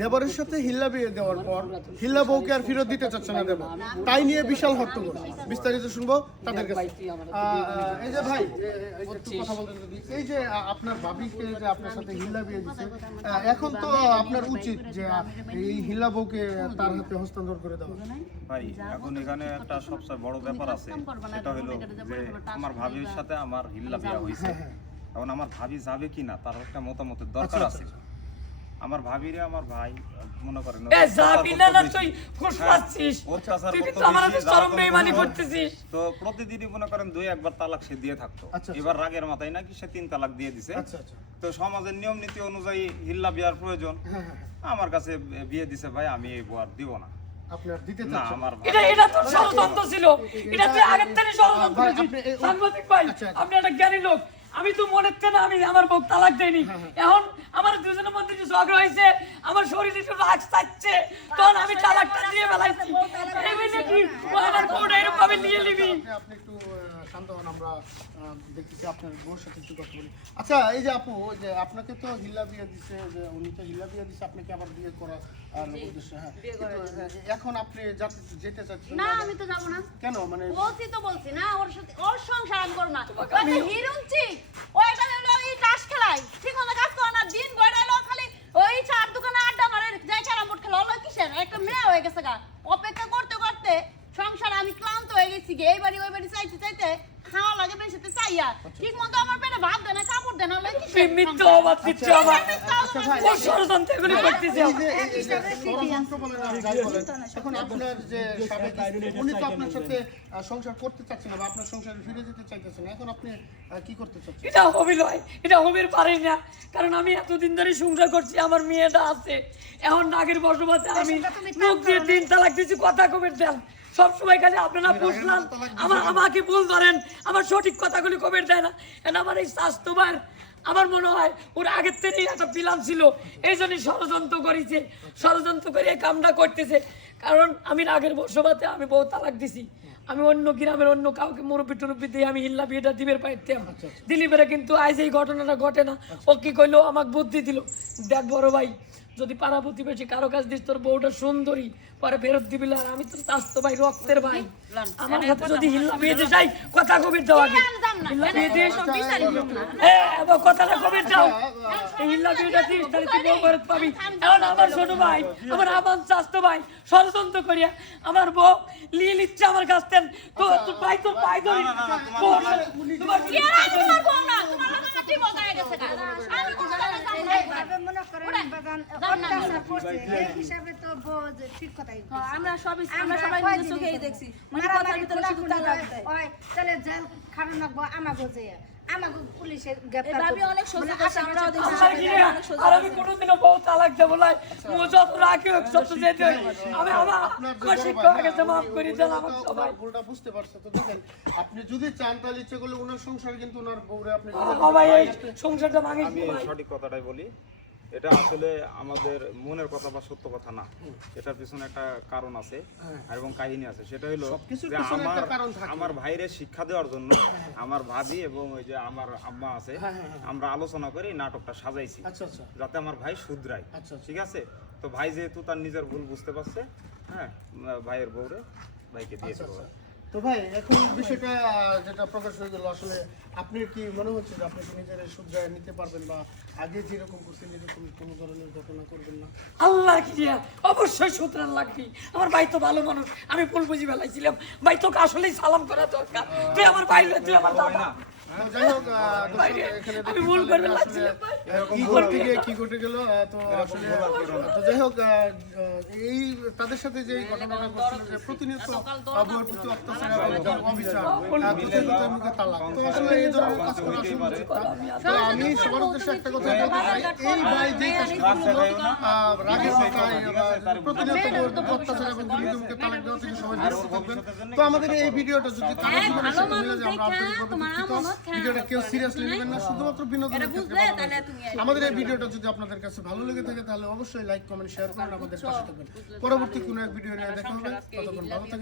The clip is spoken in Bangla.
দেবরের সাথে হিল্লা বিয়ে দেওয়ার পর হিল্লা বউকে আর ফেরত দিতে চাচ্ছে না দেবর, তাই নিয়ে বিশাল হট্টগোল। বিস্তারিত শুনবো তাদের কাছে। এই যে ভাই একটু কথা বলতে যদি, এই যে আপনার ভাবিকে যে আপনার সাথে হিল্লা বিয়ে দিচ্ছে, এখন তো আপনার উচিত যে এই হিল্লা বউকে তার হাতে হস্তান্তর করে দেওয়া। ভাই এখন এখানে একটা সবচেয়ে বড় ব্যাপার আছে, সেটা হলো যে আমার ভাবির সাথে আমার হিল্লা বিয়া হয়েছে। এখন আমার ভাবি যাবে কিনা তার একটা মতামতের দরকার আছে। আমার ভাবিরে আমার ভাই মনে করেন তো প্রতিদিনই মনে করেন 2-1 তালাক সে দিয়ে থাকতো। এবার রাগের মাথায় নাকি সে 3 তালাক দিয়ে দিছে। তো সমাজের নিয়ম নীতি অনুযায়ী হিল্লা বিয়ার প্রয়োজন, আমার কাছে বিয়ে দিছে ভাই, আমি এই বউ আর দিব না। আপনার দিতে না আমার এটা তো ষড়যন্ত্র ছিল, এটা তো আগের থেকে ষড়যন্ত্র ছিল। সাংবাদিক ভাই আপনি একটা জ্ঞানী লোক, আমি তো মনে হচ্ছে না আমি আমার বউ তালাক দেইনি। এখন আমার দুজনের মধ্যে যে ঝগড়া হয়েছে, আমার শরীরে একটু রাগ চাচ্ছে, তখন আমি তালাকটা দিয়ে ফেলাইছি। এই নাকি আমার বউটা এরকম ভাবে নিয়ে নিবি? আপনি একটু শান্ত হন, আমরা দেখতেছি আপনার বউর সাথে একটু কথা বলি। আচ্ছা এই যে আপু, যে আপনাকে তো হিল্লা বিয়ে দিছে, যে উনি তো হিল্লা বিয়ে দিছে আপনাকে আবার বিয়ে করা উদ্দেশ্য। হ্যাঁ, এখন আপনি যেতে চাচ্ছেন না? আমি তো যাব না। কেন? মানে বলছি না, ওর সাথে ওর সংসার আমি করব না। ওই হিরুঞ্চি ওইটা হলো এই তাস খেলাই, ঠিক মতো কাজ করে না, দিন বড়া লো খালি ওই চার দোকানে আড্ডা মারে, যাই ক্যারাম বোর্ড খেলা। হলো কিসের একটা মেয়ে হয়ে গেছে গা, অপেক্ষা করতে করতে সংসার আমি ক্লান্ত হয়ে গেছি গে। এই বাড়ি ওই বাড়ি চাইতে চাইতে খাওয়া লাগে বেশি চাইয়া, ঠিক মতো আমার পেটে ভাত দেয় না, কাপড় দেয় না। মিথ্যা অবাদ দিচ্ছে আমার, ও ষড়যন্ত্র এগুলি করতেছে। এখন আপনার যে সাবেক উনি তো আপনার সাথে সংসার করতে চাচ্ছে না বা আপনার সংসারে ফিরে যেতে চাইতেছে না, এখন আপনি কি করতে চাচ্ছেন? এটা হবি লয়, এটা হবির পারি না, কারণ আমি এতদিন ধরে সংসার করছি, আমার মেয়েটা আছে। এখন নাগের বসবাসে আমি মুখ দিয়ে 3 তালাক দিচ্ছি, কথা কবে দেন সবসময় খালি আপনারা বুঝলাম আমাকে ভুল ধরেন, আমার সঠিক কথাগুলি কবে দেয় না। কেন আমার এই স্বাস্থ্যবার আমার মনে হয় ওর আগের থেকেই একটা প্ল্যান ছিল, এই জন্যই ষড়যন্ত্র করেছে, ষড়যন্ত্র করে এই কামটা করতেছে। কারণ আমি আগের বসবাতে আমি বহু তালাক দিছি, আমি অন্য গ্রামের অন্য কাউকে মুরব্বী টুরব্বী দিয়ে আমি হিল্লা বিয়েটা দিবের পাইতাম দিলীপের, কিন্তু আজ এই ঘটনাটা ঘটে না। ও কি কইলো, আমাকে বুদ্ধি দিল, দেখ বড় ভাই যদি পাড়া প্রতিবেশী কারো কাছ দিস তোর বউটা সুন্দরী, পরে ফেরত দিবি। আর আমি তো স্বাস্থ্য ভাই, রক্তের ভাই, আমার সাথে যদি হিল্লা বিয়ে দিয়ে যাই, কথা কবির দাও আগে, হিল্লা বিয়ে দিয়ে কথাটা কবির দাও, হিল্লা বিয়েটা 30 তারিখে বউ ফেরত পাবি। এখন আমার ছোট ভাই, আমার স্বাস্থ্য ভাই ষড়যন্ত্র করিয়া আমার বউ নিয়ে নিচ্ছে আমার কাছ থেকে। তো তোর ভাই তোর পাই ধরি তোমার আমরা সবাই নিজের চোখেই দেখছি, মানে কথার ভিতরে শুধু তালাক দেয়। ওই চলে জেল খাড়ু নাকবো আমাগো যে আমাগো পুলিশে গ্রেফতার ভাবি অনেক সহ্য করছে, আমরাও দেখছি আর আমি কোনোদিনও বউ তালাক দেবো না, যত রাখি হোক সত্য যেতে আমি আমার শিক্ষক গেছে, মাফ করে দেন আমার সবাই। ভুলটা বুঝতে পারছে তো দেখেন, আপনি যদি চান তাহলে ইচ্ছে করলে ওনার সংসার কিন্তু ওনার বউরে আপনি সবাই এই সংসারটা ভাঙে। আমি সঠিক কথাটাই বলি, এটা আসলে আমাদের মনের কথা বা সত্য কথা না, এটার পিছনে একটা কারণ আছে এবং কাহিনী আছে। সেটা হলো যে আমার ভাইরে শিক্ষা দেওয়ার জন্য আমার ভাবি এবং ওই যে আমার আম্মা আছে, আমরা আলোচনা করে এই নাটকটা সাজাইছি যাতে আমার ভাই শুধরায়। ঠিক আছে, তো ভাই যেহেতু তার নিজের ভুল বুঝতে পারছে, হ্যাঁ, ভাইয়ের বউরে ভাইকে দিয়ে দেবো। তো ভাই এখন বিষয়টা যেটা প্রকাশ হয়ে গেল, আসলে আপনার কি মনে হচ্ছে যে আপনি কি নিজের শুধরায় নিতে পারবেন বা আগে যেরকম করছেন এরকম কোনো ধরনের ঘটনা করবেন না? আল্লাহ কি অবশ্যই শুধরান লাগবে। আমার ভাই তো ভালো মানুষ, আমি ভুল বুঝি ফেলাইছিলাম। ভাই তোকে আসলেই সালাম করা দরকার, তুই আমার ভাই, তুই আমার দাদা। যাই হোক, আমি ভুল করবে লাগছিলাম কি ঘটে গেল, তো আসলে যাই হোক, এই তাদের সাথে যে ঘটনাটা ঘটছিল যে প্রতিনিয়ত বউয়ের প্রতি অত্যাচার এবং অবিচার, মুখে তালাক, তো আসলে এই ধরনের কাজ করা আসলে উচিত না। তো আমি সবার উদ্দেশ্যে একটা কথা বলতে চাই, এই ভাই যে রাগের মাথায় প্রতিনিয়ত বউয়ের প্রতি অত্যাচার এবং মুখে তালাক দেওয়া থেকে সবাই বিরত থাকবেন। তো আমাদের এই ভিডিওটা যদি কারো জীবনের সাথে মিলে যায়, আমরা আপনাদের ভিডিওটা কেউ সিরিয়াসলি নেবেন না, শুধুমাত্র বিনোদনের ক্ষেত্রে। আমাদের এই ভিডিওটা যদি আপনাদের কাছে ভালো লেগে থাকে তাহলে অবশ্যই লাইক কমেন্ট শেয়ার করুন, আমাদের পাশে থাকবেন। পরবর্তী কোনো এক ভিডিও নিয়ে দেখা হবে, ততক্ষণ ভালো থাকবেন।